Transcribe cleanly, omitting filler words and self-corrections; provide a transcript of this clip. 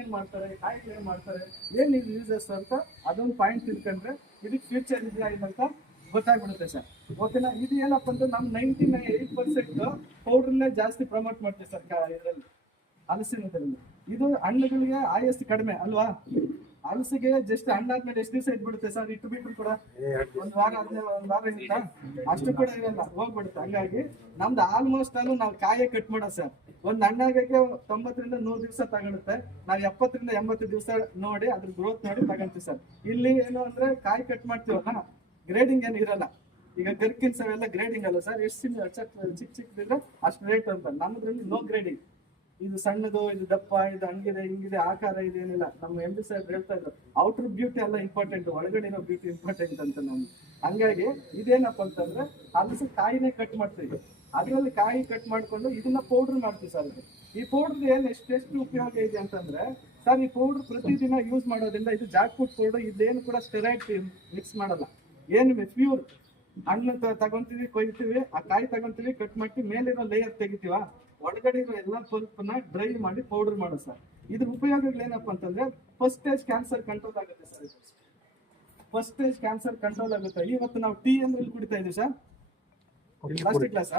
ಏನ್ ಮಾಡ್ತಾರೆ, ಕಾಯಿಗಳು ಏನ್ ಮಾಡ್ತಾರೆ, ಏನ್ ಇದು ಯೂಸಸ್ ಅಂತ ಅದೊಂದು ಪಾಯಿಂಟ್ ತಿಳ್ಕೊಂಡ್ರೆ ಇದಕ್ಕೆ ಫ್ಯೂಚರ್ ಇದೆಯಾ ಅಂತ ಗೊತ್ತಾಗ್ಬಿಡುತ್ತೆ ಸರ್. ಓಕೆನಾ? ಇದು ಏನಪ್ಪ ಅಂದ್ರೆ ನಮ್ 98% ಪೌಡರ್ನೇ ಜಾಸ್ತಿ ಪ್ರಮೋಟ್ ಮಾಡ್ತೀವಿ ಸರ್ ಇದರಲ್ಲಿ, ಹಲಸಿನದ್ರಲ್ಲಿ. ಇದು ಹಣ್ಣುಗಳಿಗೆ ಆಯಸ್ಸು ಕಡಿಮೆ ಅಲ್ವಾ? ಹಲಸಿಗೆ ಜಸ್ಟ್ ಹಣ್ಣಾದ್ಮೇಲೆ ಎಷ್ಟು ದಿವಸ ಇಟ್ಬಿಡುತ್ತೆ ಸರ್, ಇಟ್ಟು ಬಿಟ್ರು ಕೂಡ ಒಂದ್ ವಾರ ಆದ್ಮೇಲೆ ಒಂದ್ ವಾರ ಇರುತ್ತಾ, ಅಷ್ಟು ಕೂಡ ಇರಲ್ಲ, ಹೋಗ್ಬಿಡುತ್ತೆ. ಹಂಗಾಗಿ ನಮ್ದು ಆಲ್ಮೋಸ್ಟ್ ನಾವು ಕಾಯೇ ಕಟ್ ಮಾಡೋದು ಸರ್. ಒಂದ್ ಹಣ್ಣಾಗಕ್ಕೆ 90 ರಿಂದ 100 ದಿವಸ ತಗೊಳುತ್ತೆ. ನಾವು 70 ರಿಂದ 80 ದಿವಸ ನೋಡಿ ಅದ್ರ ಗ್ರೋತ್ ನೋಡಿ ತಗೊಂತೀವಿ ಸರ್. ಇಲ್ಲಿ ಏನು ಅಂದ್ರೆ ಕಾಯಿ ಕಟ್ ಮಾಡ್ತೀವಲ್ಲ, ಗ್ರೇಡಿಂಗ್ ಏನು ಇರಲ್ಲ. ಈಗ ಗರ್ಕಿನ್ಸ್ ಅವೆಲ್ಲ ಗ್ರೇಡಿಂಗ್ ಅಲ್ಲ ಸರ್, ಎಷ್ಟು ಚಿಕ್ಕ ಚಿಕ್ಕದಿದ್ರೆ ಅಷ್ಟು ರೇಟ್ ಅಂತ. ನಮ್ಮದ್ರಲ್ಲಿ ನೋ ಗ್ರೇಡಿಂಗ್. ಇದು ಸಣ್ಣದು, ಇದು ದಪ್ಪ, ಇದು ಹಂಗಿದೆ ಹಿಂಗಿದೆ ಆಕಾರ ಇದೇನಿಲ್ಲ. ನಮ್ಮ ಎಂ ಡಿ ಸಾಹೇಬ್ ಹೇಳ್ತಾ ಇದ್ರು ಔಟರ್ ಬ್ಯೂಟಿ ಎಲ್ಲ ಇಂಪಾರ್ಟೆಂಟ್, ಒಳಗಡೆ ಇರೋ ಬ್ಯೂಟಿ ಇಂಪಾರ್ಟೆಂಟ್ ಅಂತ ನಮ್ಗೆ. ಹಂಗಾಗಿ ಇದೇನಪ್ಪ ಅಂತಂದ್ರೆ ಹಲಸು ಕಾಯಿನೇ ಕಟ್ ಮಾಡ್ತೀವಿ, ಅದರಲ್ಲಿ ಕಾಯಿ ಕಟ್ ಮಾಡ್ಕೊಂಡು ಇದನ್ನ ಪೌಡರ್ ಮಾಡ್ತೀವಿ ಸರ್. ಈ ಪೌಡರ್ ಏನ್ ಎಷ್ಟು ಉಪಯೋಗ ಇದೆ ಅಂತಂದ್ರೆ ಸರ್, ಈ ಪೌಡರ್ ಪ್ರತಿದಿನ ಯೂಸ್ ಮಾಡೋದ್ರಿಂದ ಇದು ಜಾಕ್ ಫ್ರೂಟ್ ಪೌಡರ್, ಇದೇನು ಕೂಡ ಸ್ಟೆರಾಯ್ಡ್ ಮಿಕ್ಸ್ ಮಾಡಲ್ಲ. ಏನು ಪ್ಯೂರ್ ಹಣ್ಣು ತಗೊಂತೀವಿ, ಕೊಯ್ತೀವಿ, ಆ ಕಾಯಿ ತಗೊಂತೀವಿ, ಕಟ್ ಮಾಡ್ತೀವಿ, ಮೇಲಿರೋ ಲೇಯರ್ ತೆಗಿತೀವ, ಒಳಗಡೆ ಇರೋ ಎಲ್ಲ ಪಲ್ಪನ್ನ ಡ್ರೈ ಮಾಡಿ ಪೌಡರ್ ಮಾಡೋ ಸರ್. ಇದ್ರ ಉಪಯೋಗಗಳು ಏನಪ್ಪಾ ಅಂತಂದ್ರೆ ಫಸ್ಟ್ ಸ್ಟೇಜ್ ಕ್ಯಾನ್ಸರ್ ಕಂಟ್ರೋಲ್ ಆಗುತ್ತೆ ಸರ್. ಇದು ಫಸ್ಟ್ ಸ್ಟೇಜ್ ಕ್ಯಾನ್ಸರ್ ಕಂಟ್ರೋಲ್ ಆಗುತ್ತೆ. ಇವತ್ತು ನಾವು ಟೀ ಅಂದ್ರೆ ಕುಡಿತಾ ಇದೀವಿ ಸರ್, ಫಸ್ಟ್ ಕ್ಲಾಸ್